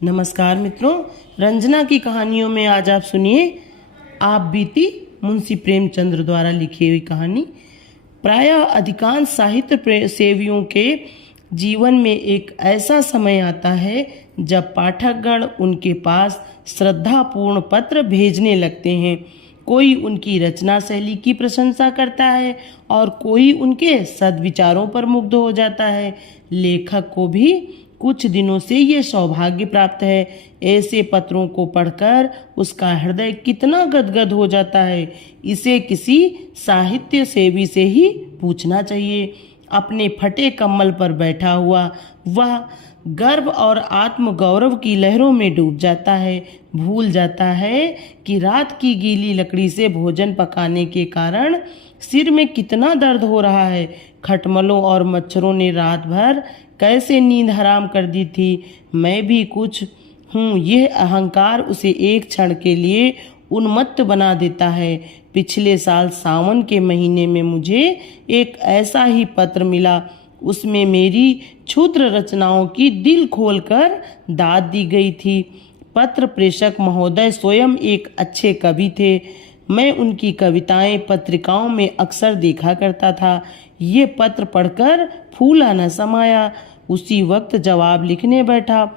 नमस्कार मित्रों, रंजना की कहानियों में आज आप सुनिए आप बीती मुंशी प्रेमचंद्र द्वारा लिखी हुई कहानी। प्रायः अधिकांश साहित्य सेवियों के जीवन में एक ऐसा समय आता है जब पाठकगण उनके पास श्रद्धापूर्ण पत्र भेजने लगते हैं। कोई उनकी रचना शैली की प्रशंसा करता है और कोई उनके सद्विचारों पर मुग्ध हो जाता है। लेखक को भी कुछ दिनों से ये सौभाग्य प्राप्त है। ऐसे पत्रों को पढ़कर उसका हृदय कितना गदगद हो जाता है, इसे किसी साहित्य सेवी से ही पूछना चाहिए। अपने फटे कम्बल पर बैठा हुआ वह गर्व और आत्मगौरव की लहरों में डूब जाता है। भूल जाता है कि रात की गीली लकड़ी से भोजन पकाने के कारण सिर में कितना दर्द हो रहा है। खटमलों और मच्छरों ने रात भर कैसे नींद हराम कर दी थी। मैं भी कुछ हूँ, यह अहंकार उसे एक क्षण के लिए उन्मत्त बना देता है। पिछले साल सावन के महीने में मुझे एक ऐसा ही पत्र मिला। उसमें मेरी क्षुद्र रचनाओं की दिल खोलकर दाद दी गई थी। पत्र प्रेषक महोदय स्वयं एक अच्छे कवि थे। मैं उनकी कविताएं पत्रिकाओं में अक्सर देखा करता था। ये पत्र पढ़कर फूला न समाया। उसी वक्त जवाब लिखने बैठा।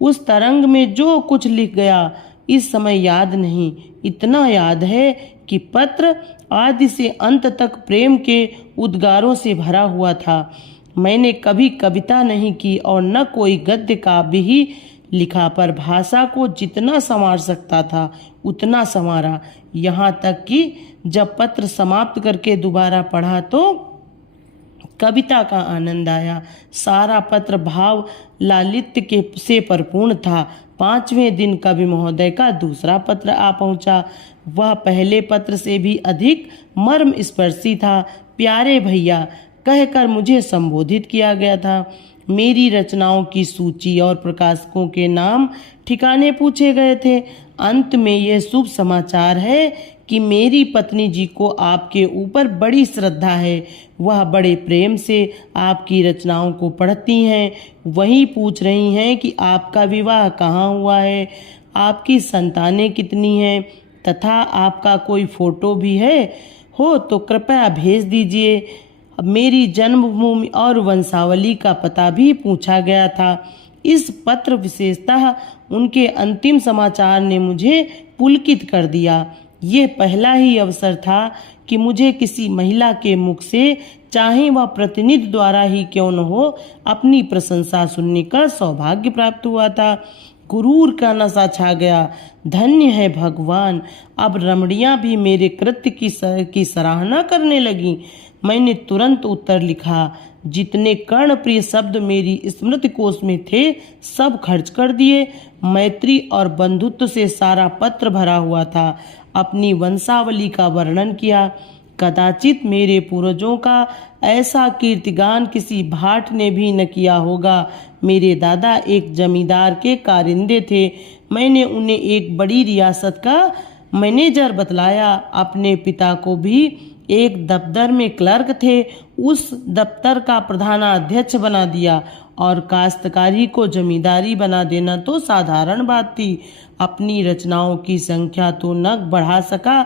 उस तरंग में जो कुछ लिख गया इस समय याद नहीं। इतना याद है कि पत्र आदि से अंत तक प्रेम के उद्गारों से भरा हुआ था। मैंने कभी कविता नहीं की और न कोई गद्य काव्य ही लिखा, पर भाषा को जितना संवार सकता था उतना संवारा। यहाँ तक कि जब पत्र समाप्त करके दोबारा पढ़ा तो कविता का आनंद आया। सारा पत्र भाव लालित्य से परिपूर्ण था। 5वें दिन कवि महोदय का दूसरा पत्र आ पहुंचा। वह पहले पत्र से भी अधिक मर्म स्पर्शी था। प्यारे भैया कहकर मुझे संबोधित किया गया था। मेरी रचनाओं की सूची और प्रकाशकों के नाम ठिकाने पूछे गए थे। अंत में यह शुभ समाचार है कि मेरी पत्नी जी को आपके ऊपर बड़ी श्रद्धा है। वह बड़े प्रेम से आपकी रचनाओं को पढ़ती हैं। वही पूछ रही हैं कि आपका विवाह कहाँ हुआ है, आपकी संतानें कितनी हैं तथा आपका कोई फोटो भी हो तो कृपया भेज दीजिए। मेरी जन्मभूमि और वंशावली का पता भी पूछा गया था। इस पत्र विशेषतः उनके अंतिम समाचार ने मुझे पुलकित कर दिया। ये पहला ही अवसर था कि मुझे किसी महिला के मुख से, चाहे वह प्रतिनिधि द्वारा ही क्यों न हो, अपनी प्रशंसा सुनने का सौभाग्य प्राप्त हुआ था। गुरूर का नशा छा गया। धन्य है भगवान, अब रमणियां भी मेरे कृत्य की सराहना करने लगी। मैंने तुरंत उत्तर लिखा। जितने कर्णप्रिय शब्द मेरी स्मृति कोश में थे सब खर्च कर दिए। मैत्री और बंधुत्व से सारा पत्र भरा हुआ था। अपनी वंशावली का वर्णन किया। कदाचित मेरे पूर्वजों का ऐसा कीर्तिगान किसी भाट ने भी न किया होगा। मेरे दादा एक जमींदार के कारिंदे थे। मैंने उन्हें एक बड़ी रियासत का मैनेजर बतलाया। अपने पिता को भी एक दफ्तर में क्लर्क थे, उस दफ्तर का प्रधानाध्यक्ष बना दिया। और काश्तकारी को जमींदारी बना देना तो साधारण बात थी। अपनी रचनाओं की संख्या तो न बढ़ा सका,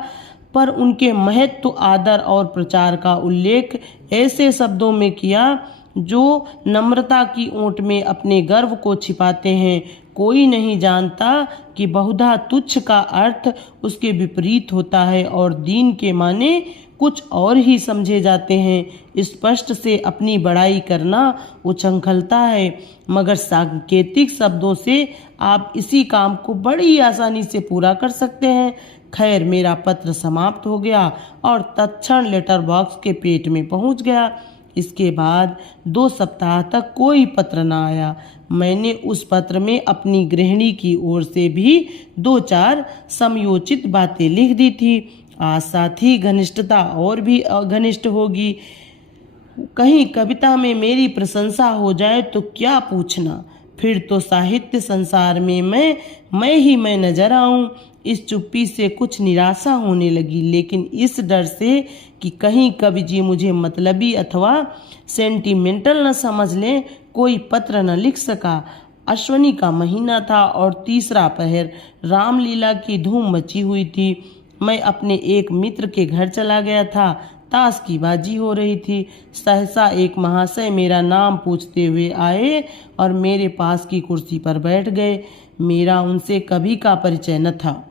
पर उनके महत्व, आदर और प्रचार का उल्लेख ऐसे शब्दों में किया जो नम्रता की ओट में अपने गर्व को छिपाते हैं। कोई नहीं जानता कि बहुधा तुच्छ का अर्थ उसके विपरीत होता है और दीन के माने कुछ और ही समझे जाते हैं। स्पष्ट से अपनी बड़ाई करना उछंखलता है, मगर सांकेतिक शब्दों से आप इसी काम को बड़ी आसानी से पूरा कर सकते हैं। खैर, मेरा पत्र समाप्त हो गया और तत्क्षण लेटर बॉक्स के पेट में पहुंच गया। इसके बाद 2 सप्ताह तक कोई पत्र न आया। मैंने उस पत्र में अपनी गृहिणी की ओर से भी 2-4 समयोचित बातें लिख दी थी। आज साथ ही घनिष्ठता और भी घनिष्ठ होगी। कहीं कविता में मेरी प्रशंसा हो जाए तो क्या पूछना। फिर तो साहित्य संसार में मैं नजर आऊं। इस चुप्पी से कुछ निराशा होने लगी, लेकिन इस डर से कि कहीं कवि जी मुझे मतलबी अथवा सेंटिमेंटल न समझ लें, कोई पत्र न लिख सका। अश्वनी का महीना था और तीसरा पहर। रामलीला की धूम मची हुई थी। मैं अपने एक मित्र के घर चला गया था। ताश की बाजी हो रही थी। सहसा एक महाशय मेरा नाम पूछते हुए आए और मेरे पास की कुर्सी पर बैठ गए। मेरा उनसे कभी का परिचय न था।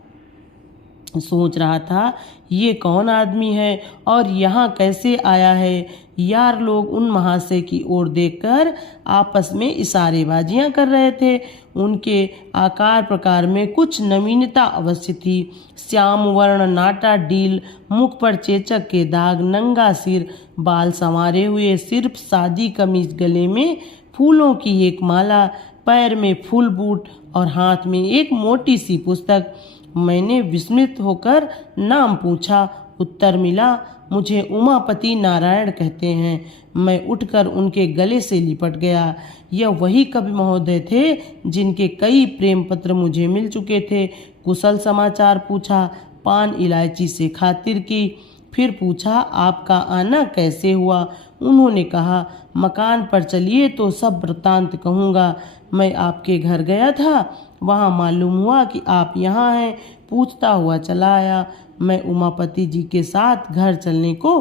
सोच रहा था ये कौन आदमी है और यहाँ कैसे आया है। यार लोग उन महाशय की ओर देखकर आपस में इशारेबाजियां कर रहे थे। उनके आकार प्रकार में कुछ नवीनता अवश्य थी। श्याम वर्ण नाटा डील, मुख पर चेचक के दाग, नंगा सिर, बाल संवारे हुए, सिर्फ सादी कमीज, गले में फूलों की एक माला, पैर में फूल बूट और हाथ में एक मोटी सी पुस्तक। मैंने विस्मित होकर नाम पूछा। उत्तर मिला, मुझे उमापति नारायण कहते हैं। मैं उठकर उनके गले से लिपट गया। यह वही कवि महोदय थे जिनके कई प्रेम पत्र मुझे मिल चुके थे। कुशल समाचार पूछा, पान इलायची से खातिर की। फिर पूछा, आपका आना कैसे हुआ। उन्होंने कहा, मकान पर चलिए तो सब वृत्तांत कहूँगा। मैं आपके घर गया था, वहाँ मालूम हुआ कि आप यहाँ हैं। पूछता हुआ चला आया। मैं उमापति जी के साथ घर चलने को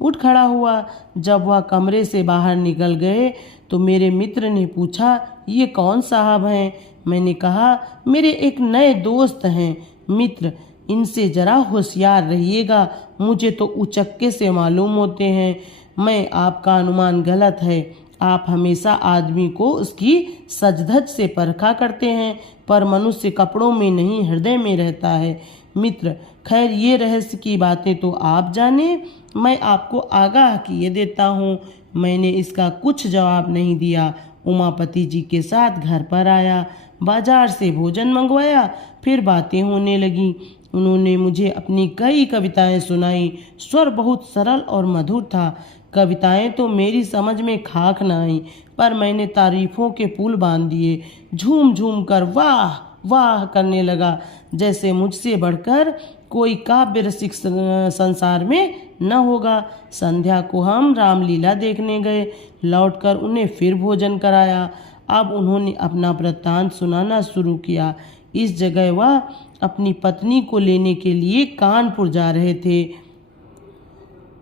उठ खड़ा हुआ। जब वह कमरे से बाहर निकल गए तो मेरे मित्र ने पूछा, ये कौन साहब हैं। मैंने कहा, मेरे एक नए दोस्त हैं। मित्र, इनसे जरा होशियार रहिएगा, मुझे तो उचक्के से मालूम होते हैं। मैं आपका अनुमान गलत है। आप हमेशा आदमी को उसकी सजधज से परखा करते हैं, पर मनुष्य कपड़ों में नहीं हृदय में रहता है। मित्र, खैर ये रहस्य की बातें तो आप जाने, मैं आपको आगाह किए देता हूँ। मैंने इसका कुछ जवाब नहीं दिया। उमापति जी के साथ घर पर आया, बाजार से भोजन मंगवाया, फिर बातें होने लगी। उन्होंने मुझे अपनी कई कविताएं सुनाई। स्वर बहुत सरल और मधुर था। कविताएं तो मेरी समझ में खाक न आई, पर मैंने तारीफों के पुल बांध दिए। झूम झूम कर वाह वाह करने लगा, जैसे मुझसे बढ़कर कोई काव्य रसिक संसार में न होगा। संध्या को हम रामलीला देखने गए। लौटकर उन्हें फिर भोजन कराया। अब उन्होंने अपना वृत्तांत सुनाना शुरू किया। इस जगह वह अपनी पत्नी को लेने के लिए कानपुर जा रहे थे।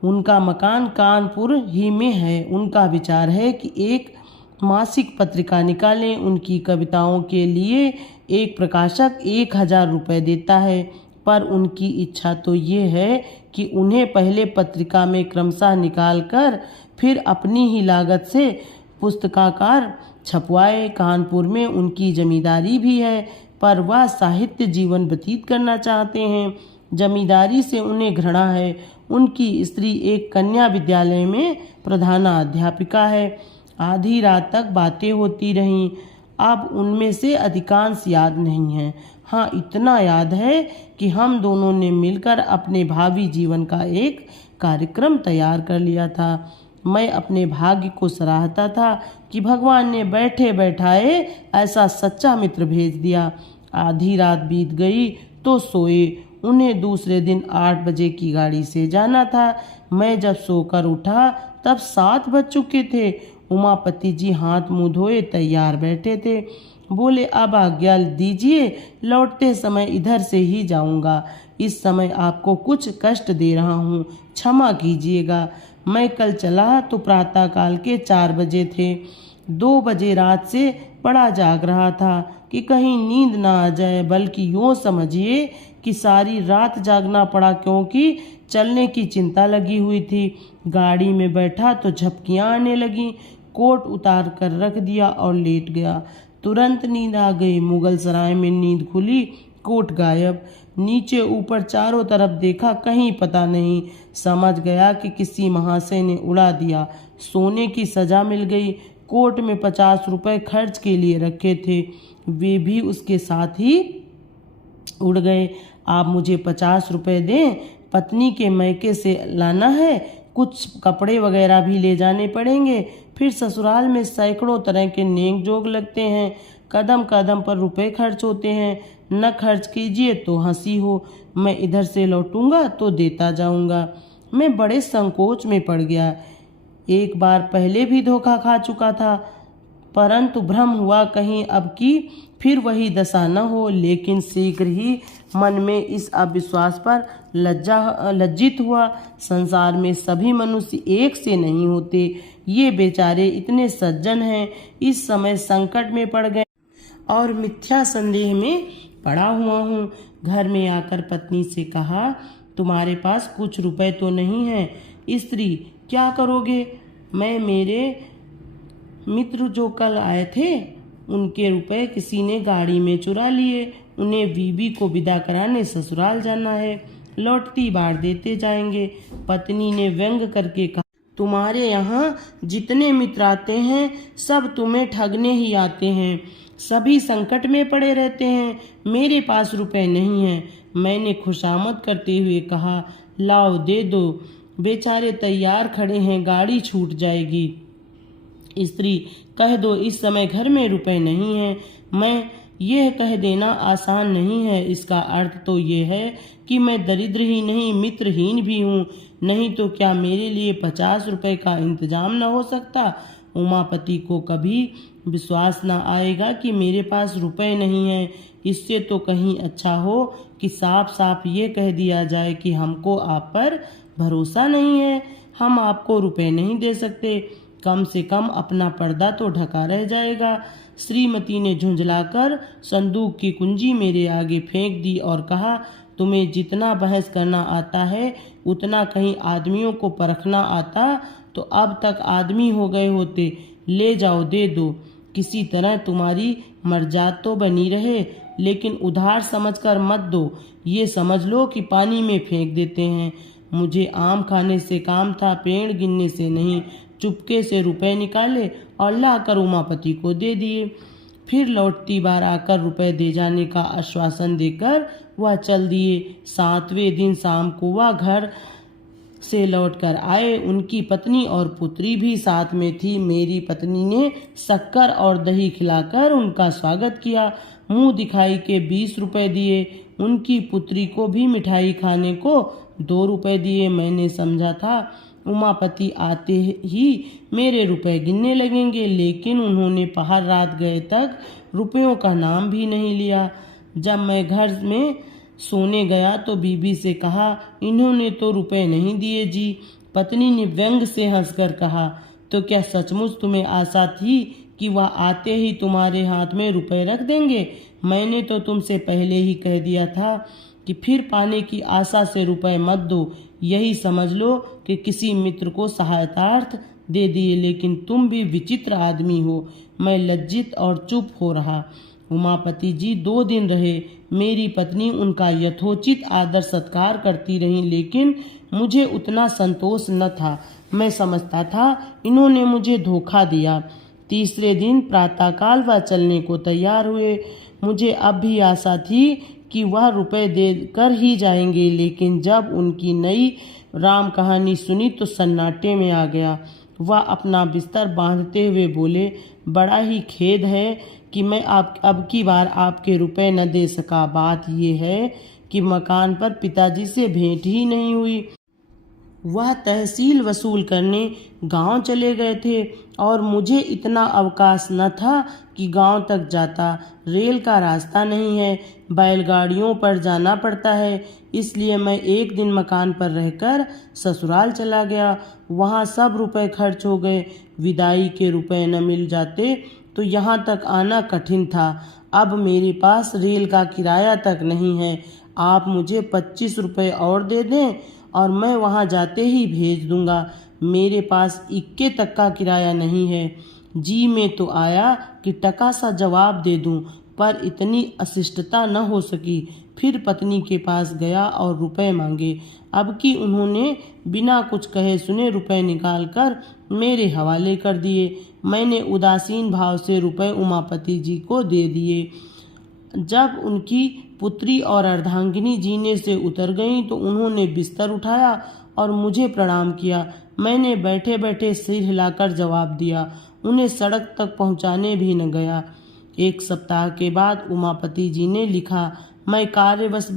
उनका मकान कानपुर ही में है। उनका विचार है कि एक मासिक पत्रिका निकालें। उनकी कविताओं के लिए एक प्रकाशक 1000 रुपये देता है, पर उनकी इच्छा तो ये है कि उन्हें पहले पत्रिका में क्रमशः निकाल कर फिर अपनी ही लागत से पुस्तकाकार छपवाए। कानपुर में उनकी जमींदारी भी है, पर वह साहित्य जीवन व्यतीत करना चाहते हैं। जमींदारी से उन्हें घृणा है। उनकी स्त्री एक कन्या विद्यालय में प्रधानाध्यापिका है। आधी रात तक बातें होती रहीं। अब उनमें से अधिकांश याद नहीं है। हाँ, इतना याद है कि हम दोनों ने मिलकर अपने भावी जीवन का एक कार्यक्रम तैयार कर लिया था। मैं अपने भाग्य को सराहता था कि भगवान ने बैठे बैठाए ऐसा सच्चा मित्र भेज दिया। आधी रात बीत गई तो सोए। उन्हें दूसरे दिन 8 बजे की गाड़ी से जाना था। मैं जब सोकर उठा तब 7 बज चुके थे। उमापति जी हाथ मुंह धोए तैयार बैठे थे। बोले, अब आज्ञा दीजिए, लौटते समय इधर से ही जाऊंगा। इस समय आपको कुछ कष्ट दे रहा हूँ, क्षमा कीजिएगा। मैं कल चला तो प्रातःकाल के 4 बजे थे। 2 बजे रात से बड़ा जाग रहा था कि कहीं नींद ना आ जाए, बल्कि यूँ समझिए कि सारी रात जागना पड़ा, क्योंकि चलने की चिंता लगी हुई थी। गाड़ी में बैठा तो झपकियाँ आने लगीं। कोट उतार कर रख दिया और लेट गया। तुरंत नींद आ गई। मुगल सराय में नींद खुली, कोट गायब। नीचे ऊपर चारों तरफ देखा, कहीं पता नहीं। समझ गया कि किसी महाशय ने उड़ा दिया। सोने की सजा मिल गई। कोट में 50 रुपये खर्च के लिए रखे थे, वे भी उसके साथ ही उड़ गए। आप मुझे 50 रुपये दें, पत्नी के मैके से लाना है, कुछ कपड़े वगैरह भी ले जाने पड़ेंगे। फिर ससुराल में सैकड़ों तरह के नेक जोग लगते हैं। कदम कदम पर रुपए खर्च होते हैं। न खर्च कीजिए तो हंसी हो। मैं इधर से लौटूंगा तो देता जाऊंगा। मैं बड़े संकोच में पड़ गया। एक बार पहले भी धोखा खा चुका था। परंतु भ्रम हुआ कहीं अब की फिर वही दशा न हो। लेकिन शीघ्र ही मन में इस अविश्वास पर लज्जित हुआ। संसार में सभी मनुष्य एक से नहीं होते। ये बेचारे इतने सज्जन हैं, इस समय संकट में पड़ गए और मिथ्या संदेह में पड़ा हुआ हूँ। घर में आकर पत्नी से कहा, तुम्हारे पास कुछ रुपए तो नहीं है? स्त्री, क्या करोगे? मैं मेरे मित्र जो कल आए थे उनके रुपए किसी ने गाड़ी में चुरा लिए। उन्हें बीबी को विदा कराने ससुराल जाना है, लौटती बार देते जाएंगे। पत्नी ने व्यंग करके कहा, तुम्हारे यहाँ जितने मित्र आते हैं सब तुम्हें ठगने ही आते हैं, सभी संकट में पड़े रहते हैं। मेरे पास रुपए नहीं हैं। मैंने खुशामद करते हुए कहा, लाओ दे दो, बेचारे तैयार खड़े हैं, गाड़ी छूट जाएगी। स्त्री, कह दो इस समय घर में रुपए नहीं हैं। मैं यह कह देना आसान नहीं है। इसका अर्थ तो ये है कि मैं दरिद्र ही नहीं मित्रहीन भी हूँ। नहीं तो क्या मेरे लिए 50 रुपए का इंतजाम न हो सकता? उमापति को कभी विश्वास न आएगा कि मेरे पास रुपए नहीं हैं। इससे तो कहीं अच्छा हो कि साफ साफ ये कह दिया जाए कि हमको आप पर भरोसा नहीं है, हम आपको रुपए नहीं दे सकते। कम से कम अपना पर्दा तो ढका रह जाएगा। श्रीमती ने झुंझलाकर संदूक की कुंजी मेरे आगे फेंक दी और कहा, तुम्हें जितना बहस करना आता है उतना कहीं आदमियों को परखना आता तो अब तक आदमी हो गए होते। ले जाओ, दे दो, किसी तरह तुम्हारी मर्जात तो बनी रहे, लेकिन उधार समझकर मत दो। ये समझ लो कि पानी में फेंक देते हैं। मुझे आम खाने से काम था, पेड़ गिनने से नहीं। चुपके से रुपए निकाले और लाकर उमापति को दे दिए। फिर लौटती बार आकर रुपए दे जाने का आश्वासन देकर वह चल दिए। 7वें दिन शाम को वह घर से लौटकर आए। उनकी पत्नी और पुत्री भी साथ में थी। मेरी पत्नी ने शक्कर और दही खिलाकर उनका स्वागत किया। मुंह दिखाई के 20 रुपए दिए। उनकी पुत्री को भी मिठाई खाने को 2 रुपए दिए। मैंने समझा था उमापति आते ही मेरे रुपए गिनने लगेंगे, लेकिन उन्होंने पहर रात गए तक रुपयों का नाम भी नहीं लिया। जब मैं घर में सोने गया तो बीबी से कहा, इन्होंने तो रुपए नहीं दिए जी। पत्नी ने व्यंग से हंसकर कहा, तो क्या सचमुच तुम्हें आशा थी कि वह आते ही तुम्हारे हाथ में रुपए रख देंगे? मैंने तो तुमसे पहले ही कह दिया था कि फिर पाने की आशा से रुपए मत दो। यही समझ लो कि किसी मित्र को सहायतार्थ दे दिए। लेकिन तुम भी विचित्र आदमी हो। मैं लज्जित और चुप हो रहा। उमापति जी 2 दिन रहे। मेरी पत्नी उनका यथोचित आदर सत्कार करती रही, लेकिन मुझे उतना संतोष न था। मैं समझता था इन्होंने मुझे धोखा दिया। तीसरे दिन प्रातःकाल वह चलने को तैयार हुए। मुझे अब भी आशा थी कि वह रुपए देकर ही जाएंगे, लेकिन जब उनकी नई राम कहानी सुनी तो सन्नाटे में आ गया। वह अपना बिस्तर बांधते हुए बोले, बड़ा ही खेद है कि मैं अब की बार आपके रुपए न दे सका। बात यह है कि मकान पर पिताजी से भेंट ही नहीं हुई। वह तहसील वसूल करने गांव चले गए थे और मुझे इतना अवकाश न था कि गांव तक जाता। रेल का रास्ता नहीं है, बैलगाड़ियों पर जाना पड़ता है। इसलिए मैं एक दिन मकान पर रहकर ससुराल चला गया। वहां सब रुपए खर्च हो गए। विदाई के रुपए न मिल जाते तो यहाँ तक आना कठिन था। अब मेरे पास रेल का किराया तक नहीं है। आप मुझे 25 रुपए और दे दें और मैं वहां जाते ही भेज दूंगा। मेरे पास इक्के तक का किराया नहीं है। जी में तो आया कि टका सा जवाब दे दूं, पर इतनी अशिष्टता न हो सकी। फिर पत्नी के पास गया और रुपए मांगे। अब कि उन्होंने बिना कुछ कहे सुने रुपए निकालकर मेरे हवाले कर दिए। मैंने उदासीन भाव से रुपए उमापति जी को दे दिए। जब उनकी पुत्री और अर्धांगिनी जीने से उतर गईं तो उन्होंने बिस्तर उठाया और मुझे प्रणाम किया। मैंने बैठे बैठे सिर हिलाकर जवाब दिया। उन्हें सड़क तक पहुंचाने भी न गया। 1 सप्ताह के बाद उमापति जी ने लिखा, मैं कार्यवश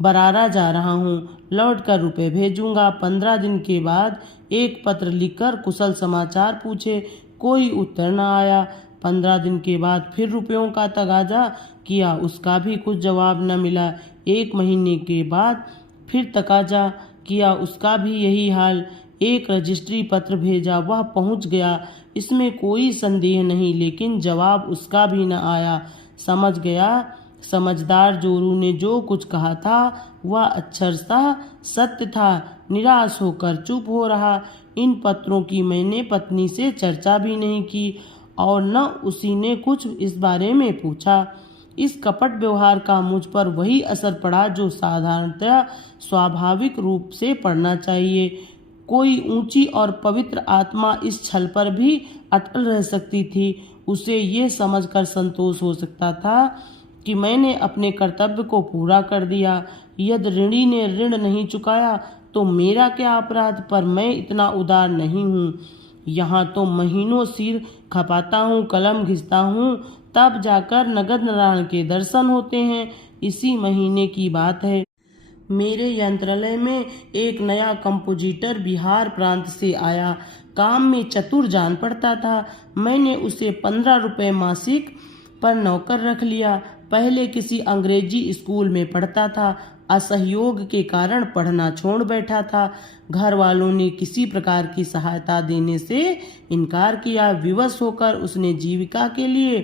बरारा जा रहा हूँ, लौट कर रुपये भेजूंगा। 15 दिन के बाद एक पत्र लिखकर कुशल समाचार पूछे, कोई उत्तर न आया। 15 दिन के बाद फिर रुपयों का तगाजा किया, उसका भी कुछ जवाब न मिला। 1 महीने के बाद फिर तकाजा किया, उसका भी यही हाल। एक रजिस्ट्री पत्र भेजा, वह पहुंच गया, इसमें कोई संदेह नहीं, लेकिन जवाब उसका भी न आया। समझ गया, समझदार जोरू ने जो कुछ कहा था वह अक्षरशः सत्य था। निराश होकर चुप हो रहा। इन पत्रों की मैंने पत्नी से चर्चा भी नहीं की और न उसी ने कुछ इस बारे में पूछा। इस कपट व्यवहार का मुझ पर वही असर पड़ा जो साधारणतः स्वाभाविक रूप से पड़ना चाहिए। कोई ऊंची और पवित्र आत्मा इस छल पर भी अटल रह सकती थी। उसे ये समझकर संतोष हो सकता था कि मैंने अपने कर्तव्य को पूरा कर दिया। यदि ऋणी ने ऋण नहीं चुकाया तो मेरा क्या अपराध, पर मैं इतना उदार नहीं हूँ। यहाँ तो महीनों सिर खपाता हूँ, कलम घिसता हूँ, तब जाकर नगद नारायण के दर्शन होते हैं। इसी महीने की बात है, मेरे यंत्रालय में एक नया कंपोजिटर बिहार प्रांत से आया। काम में चतुर जान पड़ता था। मैंने उसे 15 रुपये मासिक पर नौकर रख लिया। पहले किसी अंग्रेजी स्कूल में पढ़ता था, असहयोग के कारण पढ़ना छोड़ बैठा था। घर वालों ने किसी प्रकार की सहायता देने से इनकार किया। विवश होकर उसने जीविका के लिए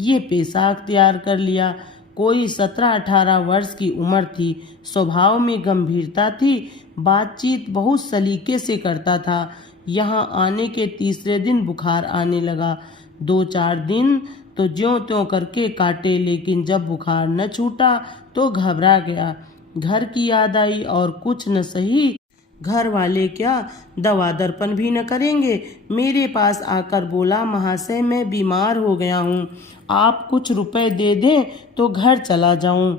ये पेशा अख्तियार कर लिया। कोई 17-18 वर्ष की उम्र थी। स्वभाव में गंभीरता थी। बातचीत बहुत सलीके से करता था। यहाँ आने के तीसरे दिन बुखार आने लगा। 2-4 दिन तो ज्यों त्यों करके काटे, लेकिन जब बुखार न छूटा तो घबरा गया। घर की याद आई और कुछ न सही, घर वाले क्या दवा दर्पण भी न करेंगे। मेरे पास आकर बोला, महाशय मैं बीमार हो गया हूँ, आप कुछ रुपए दे दें तो घर चला जाऊँ।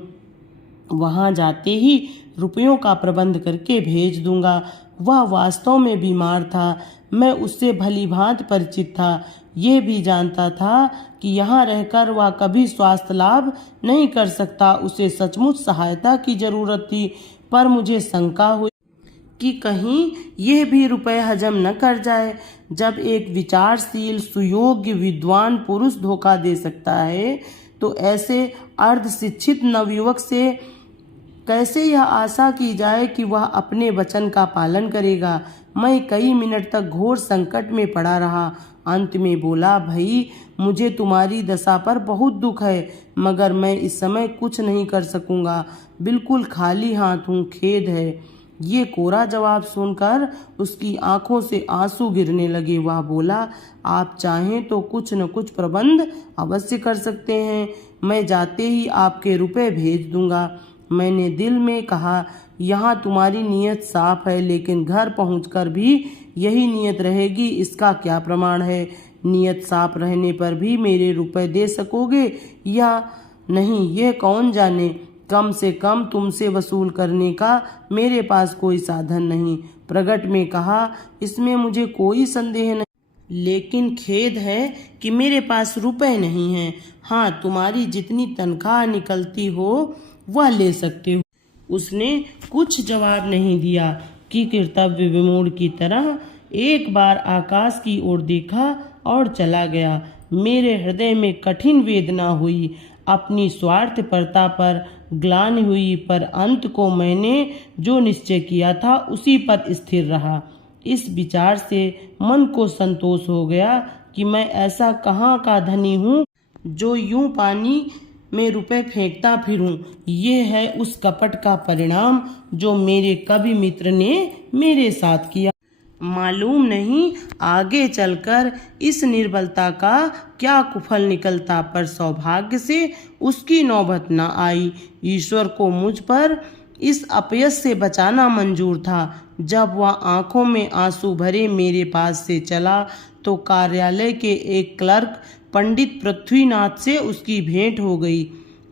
वहाँ जाते ही रुपयों का प्रबंध करके भेज दूंगा। वह वास्तव में बीमार था। मैं उससे भली भांति परिचित था। यह भी जानता था कि यहाँ रहकर वह कभी स्वास्थ्य लाभ नहीं कर सकता। उसे सचमुच सहायता की जरूरत थी, पर मुझे शंका हुई कि कहीं यह भी रुपए हजम न कर जाए। जब एक विचारशील सुयोग्य विद्वान पुरुष धोखा दे सकता है तो ऐसे अर्ध शिक्षित नवयुवक से कैसे यह आशा की जाए कि वह अपने वचन का पालन करेगा। मैं कई मिनट तक घोर संकट में पड़ा रहा। अंत में बोला, भाई मुझे तुम्हारी दशा पर बहुत दुख है, मगर मैं इस समय कुछ नहीं कर सकूंगा। बिल्कुल खाली हाथ हूँ, खेद है। ये कोरा जवाब सुनकर उसकी आंखों से आंसू गिरने लगे। वह बोला, आप चाहें तो कुछ न कुछ प्रबंध अवश्य कर सकते हैं। मैं जाते ही आपके रुपए भेज दूंगा। मैंने दिल में कहा, यहाँ तुम्हारी नीयत साफ है, लेकिन घर पहुंचकर भी यही नीयत रहेगी, इसका क्या प्रमाण है। नीयत साफ रहने पर भी मेरे रुपए दे सकोगे या नहीं ये कौन जाने। कम से कम तुमसे वसूल करने का मेरे पास कोई साधन नहीं। प्रगट में कहा, इसमें मुझे कोई संदेह नहीं, लेकिन खेद है कि मेरे पास रुपए नहीं हैं। हाँ, तुम्हारी जितनी तनख्वाह निकलती हो वह ले सकते हो। उसने कुछ जवाब नहीं दिया कि कर्तव्य विमूढ़ की तरह एक बार आकाश की ओर देखा और चला गया। मेरे हृदय में कठिन वेदना हुई, अपनी स्वार्थपरता पर ग्लानि हुई, पर अंत को मैंने जो निश्चय किया था उसी पर स्थिर रहा। इस विचार से मन को संतोष हो गया कि मैं ऐसा कहाँ का धनी हूँ जो यूं पानी में रुपए फेंकता फिरूं। ये है उस कपट का परिणाम जो मेरे कवि मित्र ने मेरे साथ किया। मालूम नहीं आगे चलकर इस निर्बलता का क्या कुफल निकलता, पर सौभाग्य से उसकी नौबत न आई। ईश्वर को मुझ पर इस अपयश से बचाना मंजूर था। जब वह आंखों में आंसू भरे मेरे पास से चला तो कार्यालय के एक क्लर्क पंडित पृथ्वीनाथ से उसकी भेंट हो गई।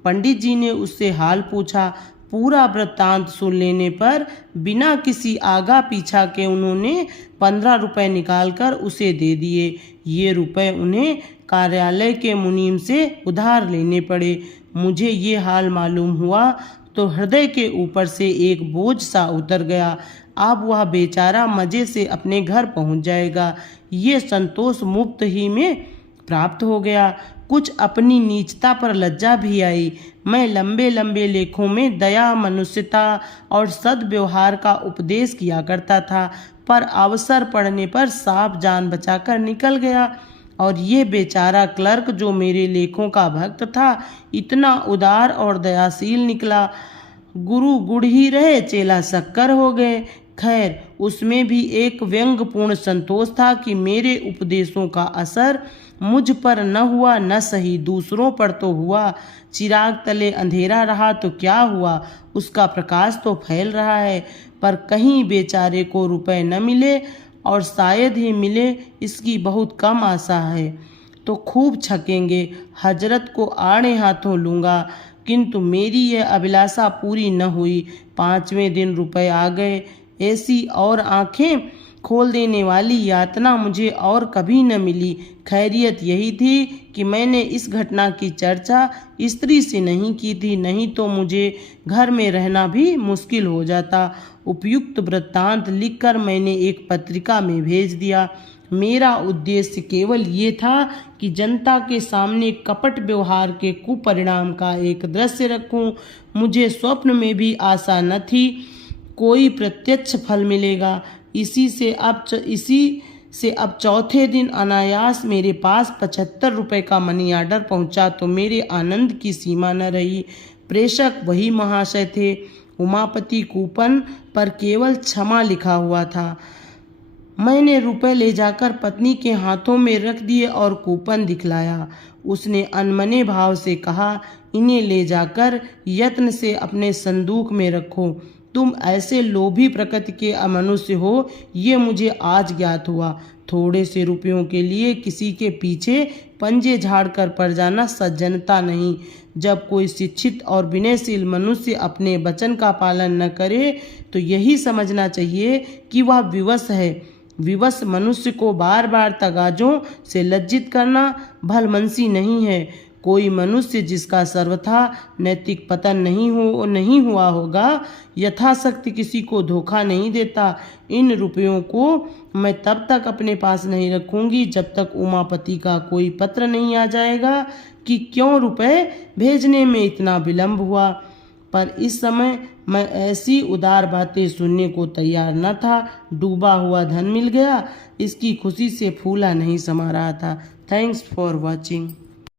पंडित जी ने उससे हाल पूछा। पूरा वृत्तांत सुन लेने पर बिना किसी आगा पीछा के उन्होंने 15 रुपए निकालकर उसे दे दिए। ये रुपए उन्हें कार्यालय के मुनीम से उधार लेने पड़े। मुझे ये हाल मालूम हुआ तो हृदय के ऊपर से एक बोझ सा उतर गया। अब वह बेचारा मजे से अपने घर पहुंच जाएगा। ये संतोष मुफ्त ही में प्राप्त हो गया। कुछ अपनी नीचता पर लज्जा भी आई। मैं लंबे लंबे लेखों में दया, मनुष्यता और सद्व्यवहार का उपदेश किया करता था, पर अवसर पड़ने पर साफ जान बचाकर निकल गया। और ये बेचारा क्लर्क जो मेरे लेखों का भक्त था, इतना उदार और दयाशील निकला। गुरु गुड़ ही रहे, चेला शक्कर हो गए। खैर, उसमें भी एक व्यंग्यपूर्ण संतोष था कि मेरे उपदेशों का असर मुझ पर न हुआ, न सही दूसरों पर तो हुआ। चिराग तले अंधेरा रहा तो क्या हुआ, उसका प्रकाश तो फैल रहा है। पर कहीं बेचारे को रुपए न मिले, और शायद ही मिले, इसकी बहुत कम आशा है। तो खूब छकेंगे, हजरत को आड़े हाथों लूँगा। किंतु मेरी यह अभिलाषा पूरी न हुई। 5वें दिन रुपए आ गए। ऐसी और आंखें खोल देने वाली यातना मुझे और कभी न मिली। खैरियत यही थी कि मैंने इस घटना की चर्चा स्त्री से नहीं की थी, नहीं तो मुझे घर में रहना भी मुश्किल हो जाता। उपयुक्त वृत्तांत लिखकर मैंने एक पत्रिका में भेज दिया। मेरा उद्देश्य केवल ये था कि जनता के सामने कपट व्यवहार के कुपरिणाम का एक दृश्य रखूं। मुझे स्वप्न में भी आशा न थी कोई प्रत्यक्ष फल मिलेगा। इसी से अब चौथे दिन अनायास मेरे पास 75 रुपए का मनी आर्डर पहुंचा तो मेरे आनंद की सीमा न रही। प्रेषक वही महाशय थे। उमापति कूपन पर केवल क्षमा लिखा हुआ था। मैंने रुपए ले जाकर पत्नी के हाथों में रख दिए और कूपन दिखलाया। उसने अनमने भाव से कहा, इन्हें ले जाकर यत्न से अपने संदूक में रखो। तुम ऐसे लोभी प्रकृति के अमनुष्य हो, ये मुझे आज ज्ञात हुआ। थोड़े से रुपयों के लिए किसी के पीछे पंजे झाड़कर पड़ जाना सज्जनता नहीं। जब कोई शिक्षित और विनयशील मनुष्य अपने वचन का पालन न करे तो यही समझना चाहिए कि वह विवश है। विवश मनुष्य को बार बार तगाजों से लज्जित करना भलमनसी नहीं है। कोई मनुष्य जिसका सर्वथा नैतिक पतन नहीं हुआ होगा, यथाशक्ति किसी को धोखा नहीं देता। इन रुपयों को मैं तब तक अपने पास नहीं रखूंगी जब तक उमापति का कोई पत्र नहीं आ जाएगा कि क्यों रुपए भेजने में इतना विलंब हुआ। पर इस समय मैं ऐसी उदार बातें सुनने को तैयार न था। डूबा हुआ धन मिल गया, इसकी खुशी से फूला नहीं समा रहा था। Thanks for watching.